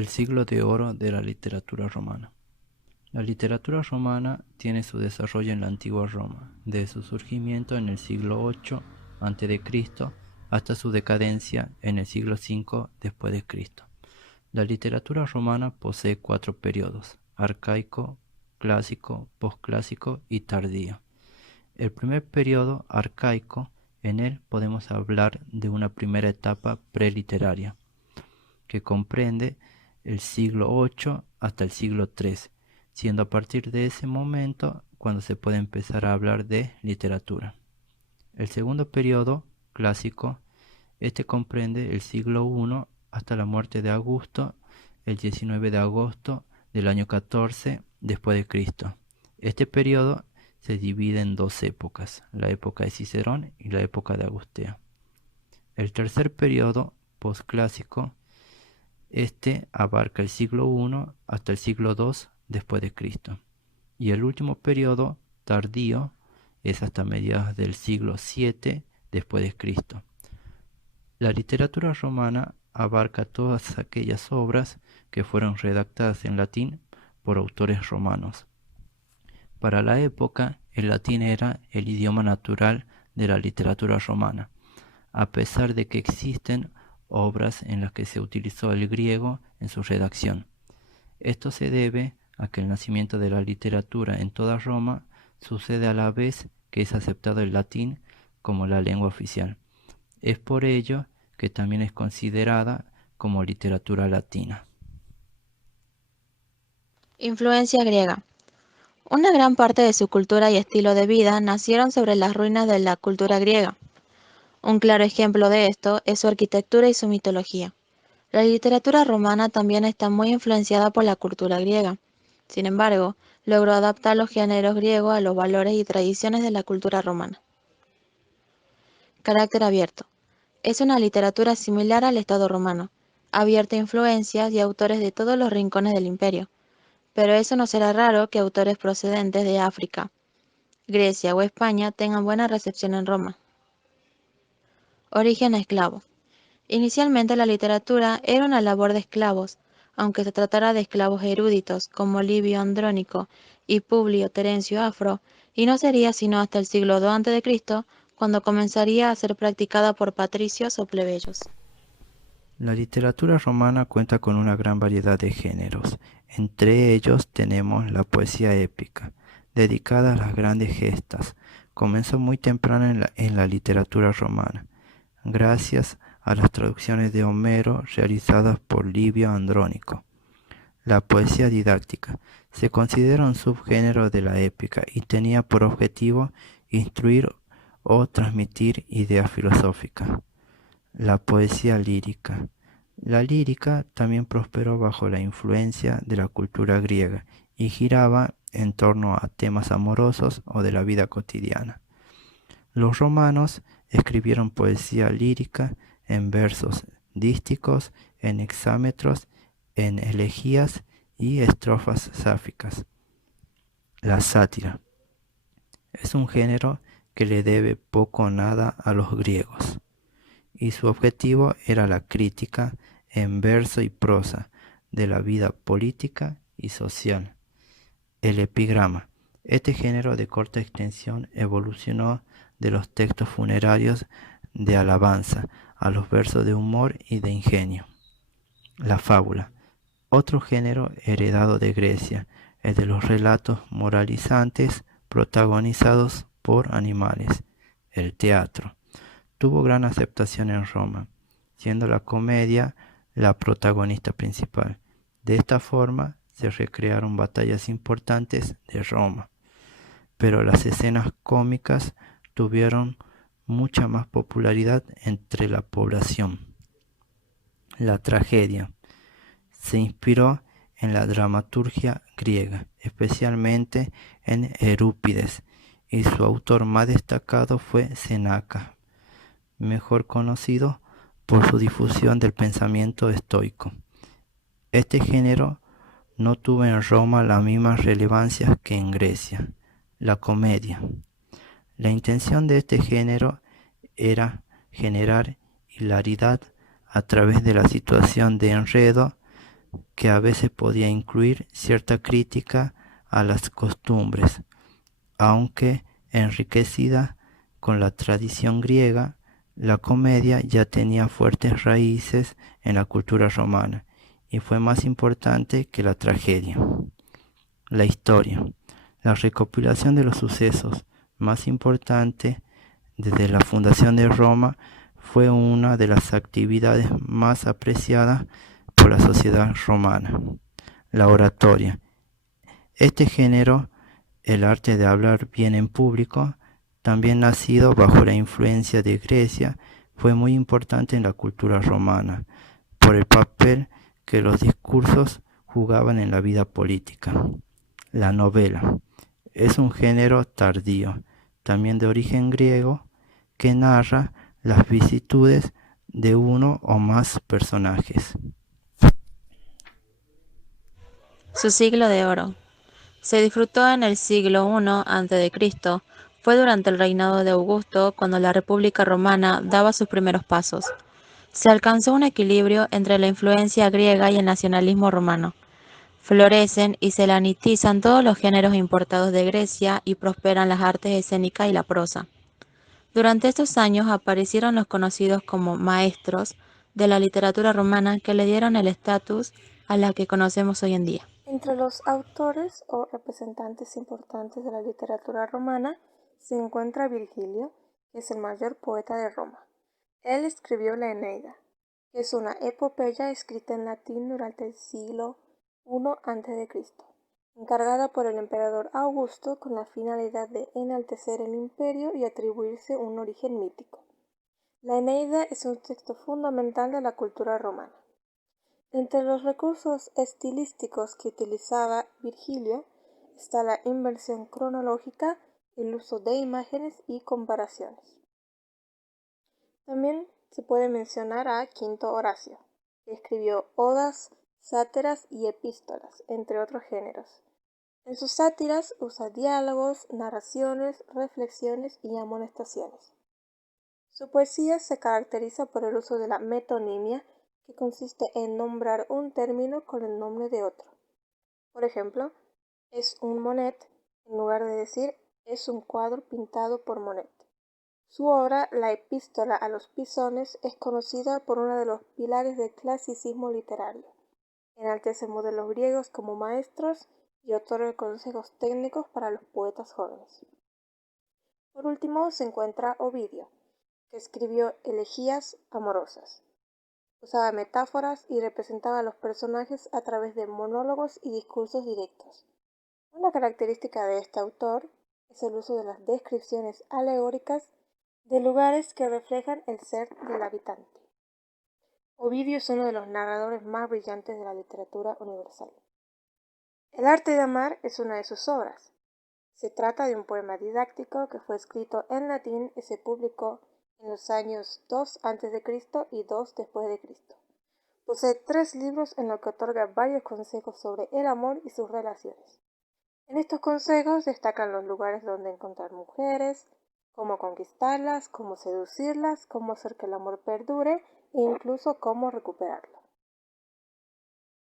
El siglo de oro de la literatura romana. La literatura romana tiene su desarrollo en la antigua Roma, desde su surgimiento en el siglo VIII a.C. hasta su decadencia en el siglo V después de Cristo. La literatura romana posee 4 periodos: arcaico, clásico, posclásico y tardío. El primer periodo, arcaico, en él podemos hablar de una primera etapa preliteraria, que comprende el siglo VIII hasta el siglo III, siendo a partir de ese momento cuando se puede empezar a hablar de literatura. El segundo periodo, clásico, este comprende el siglo I hasta la muerte de Augusto, el 19 de agosto del año 14 después de Cristo. Este periodo se divide en 2 épocas, la época de Cicerón y la época de Agusteo. El tercer periodo, posclásico, este abarca el siglo I hasta el siglo II después de Cristo. Y el último periodo, tardío, es hasta mediados del siglo VII después de Cristo. La literatura romana abarca todas aquellas obras que fueron redactadas en latín por autores romanos. Para la época, el latín era el idioma natural de la literatura romana, a pesar de que existen obras en las que se utilizó el griego en su redacción. Esto se debe a que el nacimiento de la literatura en toda Roma sucede a la vez que es aceptado el latín como la lengua oficial. Es por ello que también es considerada como literatura latina. Influencia griega. Una gran parte de su cultura y estilo de vida nacieron sobre las ruinas de la cultura griega. Un claro ejemplo de esto es su arquitectura y su mitología. La literatura romana también está muy influenciada por la cultura griega. Sin embargo, logró adaptar los géneros griegos a los valores y tradiciones de la cultura romana. Carácter abierto. Es una literatura similar al Estado romano, abierta a influencias y autores de todos los rincones del imperio. Pero eso no será raro que autores procedentes de África, Grecia o España tengan buena recepción en Roma. Origen esclavo. Inicialmente la literatura era una labor de esclavos, aunque se tratara de esclavos eruditos como Livio Andrónico y Publio Terencio Afro, y no sería sino hasta el siglo II a.C. cuando comenzaría a ser practicada por patricios o plebeyos. La literatura romana cuenta con una gran variedad de géneros. Entre ellos tenemos la poesía épica, dedicada a las grandes gestas. Comenzó muy temprano en la literatura romana, gracias a las traducciones de Homero realizadas por Livio Andrónico. La poesía didáctica se considera un subgénero de la épica y tenía por objetivo instruir o transmitir ideas filosóficas. La poesía lírica. La lírica también prosperó bajo la influencia de la cultura griega y giraba en torno a temas amorosos o de la vida cotidiana. Los romanos escribieron poesía lírica en versos dísticos, en hexámetros, en elegías y estrofas sáficas. La sátira es un género que le debe poco o nada a los griegos, y su objetivo era la crítica en verso y prosa de la vida política y social. El epigrama. Este género de corta extensión evolucionó de los textos funerarios de alabanza a los versos de humor y de ingenio. La fábula. Otro género heredado de Grecia, el de los relatos moralizantes protagonizados por animales. El teatro. Tuvo gran aceptación en Roma, siendo la comedia la protagonista principal. De esta forma se recrearon batallas importantes de Roma, pero las escenas cómicas tuvieron mucha más popularidad entre la población. La tragedia se inspiró en la dramaturgia griega, especialmente en Eurípides, y su autor más destacado fue Séneca, mejor conocido por su difusión del pensamiento estoico. Este género no tuvo en Roma la misma relevancia que en Grecia. La comedia. La intención de este género era generar hilaridad a través de la situación de enredo que a veces podía incluir cierta crítica a las costumbres, aunque enriquecida con la tradición griega. La comedia ya tenía fuertes raíces en la cultura romana y fue más importante que la tragedia. La historia. La recopilación de los sucesos más importantes desde la fundación de Roma fue una de las actividades más apreciadas por la sociedad romana. La oratoria. Este género, el arte de hablar bien en público, también nacido bajo la influencia de Grecia, fue muy importante en la cultura romana por el papel que los discursos jugaban en la vida política. La novela es un género tardío, también de origen griego, que narra las vicisitudes de uno o más personajes. Su siglo de oro. Se disfrutó en el siglo I a.C. Fue durante el reinado de Augusto cuando la República Romana daba sus primeros pasos. Se alcanzó un equilibrio entre la influencia griega y el nacionalismo romano. Florecen y se helenizan todos los géneros importados de Grecia y prosperan las artes escénicas y la prosa. Durante estos años aparecieron los conocidos como maestros de la literatura romana que le dieron el estatus a la que conocemos hoy en día. Entre los autores o representantes importantes de la literatura romana se encuentra Virgilio, que es el mayor poeta de Roma. Él escribió la Eneida, que es una epopeya escrita en latín durante el siglo I a.C., encargada por el emperador Augusto con la finalidad de enaltecer el imperio y atribuirse un origen mítico. La Eneida es un texto fundamental de la cultura romana. Entre los recursos estilísticos que utilizaba Virgilio está la inversión cronológica, el uso de imágenes y comparaciones. También se puede mencionar a Quinto Horacio, que escribió odas, sátiras y epístolas, entre otros géneros. En sus sátiras usa diálogos, narraciones, reflexiones y amonestaciones. Su poesía se caracteriza por el uso de la metonimia, que consiste en nombrar un término con el nombre de otro. Por ejemplo, es un Monet, en lugar de decir es un cuadro pintado por Monet. Su obra, La Epístola a los Pisones, es conocida por uno de los pilares del clasicismo literario. Enaltece modelos griegos como maestros y otorga consejos técnicos para los poetas jóvenes. Por último se encuentra Ovidio, que escribió elegías amorosas. Usaba metáforas y representaba a los personajes a través de monólogos y discursos directos. Una característica de este autor es el uso de las descripciones alegóricas de lugares que reflejan el ser del habitante. Ovidio es uno de los narradores más brillantes de la literatura universal. El arte de amar es una de sus obras. Se trata de un poema didáctico que fue escrito en latín y se publicó en los años 2 a.C. y 2 después de Cristo. Posee 3 libros en los que otorga varios consejos sobre el amor y sus relaciones. En estos consejos destacan los lugares donde encontrar mujeres, cómo conquistarlas, cómo seducirlas, cómo hacer que el amor perdure e incluso cómo recuperarlo.